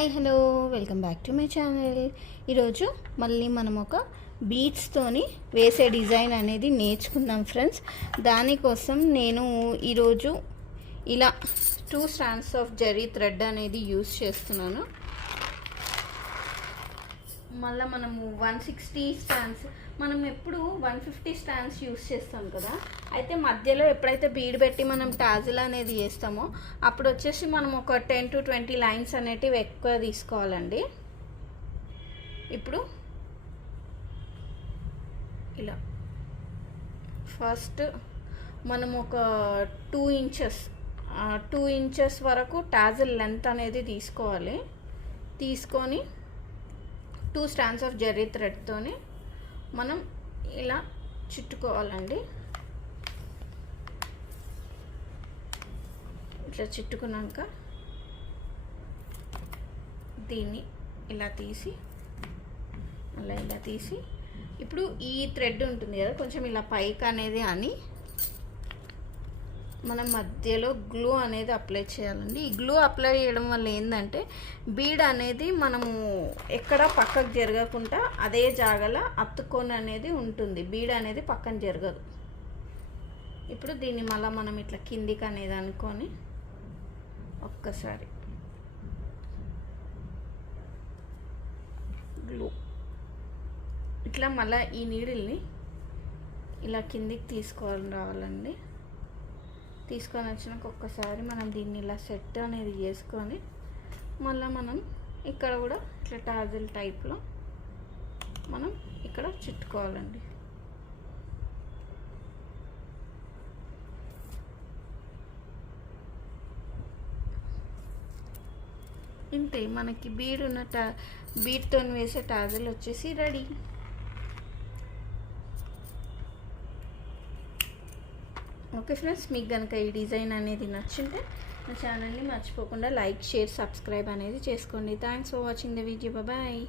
Hi hello welcome back to my channel. ఈరోజు మళ్ళీ మనం ఒక బీడ్స్తోని వేసే డిజైన్ అనేది నేర్చుకుందాం ఫ్రెండ్స్. దానికోసం నేను ఈరోజు ఇలా 2 strands ఆఫ్ జరీ థ్రెడ్ అనేది యూస్ చేస్తున్నాను. మళ్ళీ మనము 160 strands, మనం ఎప్పుడు 150 strands యూస్ చేస్తాం కదా. అయితే మధ్యలో ఎప్పుడైతే బీడ్ పెట్టి మనం టాజిల్ అనేది వేస్తామో అప్పుడు వచ్చేసి మనం ఒక 10 to 20 లైన్స్ అనేటివి ఎక్కువ తీసుకోవాలండి. ఇప్పుడు ఇలా ఫస్ట్ మనం ఒక 2 inches వరకు టాజిల్ లెంత్ అనేది తీసుకోవాలి. తీసుకొని 2 strands ఆఫ్ జరీ థ్రెడ్తోని మనం ఇలా చుట్టుకోవాలండి. ఇట్లా చుట్టుకున్నాక దీన్ని ఇలా తీసి ఇప్పుడు ఈ థ్రెడ్ ఉంటుంది కదా, కొంచెం ఇలా పైకి అనేది అని మనం మధ్యలో గ్లూ అనేది అప్లై చేయాలండి. ఈ గ్లూ అప్లై చేయడం వల్ల ఏంటంటే బీడ్ అనేది మనము ఎక్కడ పక్కకు జరగకుండా అదే జాగలో అత్తుకొని అనేది ఉంటుంది. బీడ్ అనేది పక్కన జరగదు. ఇప్పుడు దీన్ని మళ్ళీ మనం ఇట్లా కిందికి అనేది అనుకొని ఒక్కసారి గ్లూ ఇట్లా మళ్ళీ ఈ నీడిల్ని ఇలా కిందికి రావాలండి. తీసుకొని వచ్చినాక ఒక్కసారి మనం దీన్ని ఇలా సెట్ అనేది చేసుకొని మళ్ళీ మనం ఇక్కడ కూడా ఇట్లా టాజిల్ టైప్లో మనం ఇక్కడ చుట్టుకోవాలండి. ఇంతే, మనకి బీడ్తో వేసే టాజిల్ వచ్చేసి రెడీ. ఓకే ఫ్రెండ్స్, మీకు కనుక ఈ డిజైన్ అనేది నచ్చింటే నా ఛానల్ని మర్చిపోకుండా లైక్, షేర్, సబ్స్క్రైబ్ అనేది చేసుకోండి. Thanks for watching the video. Bye.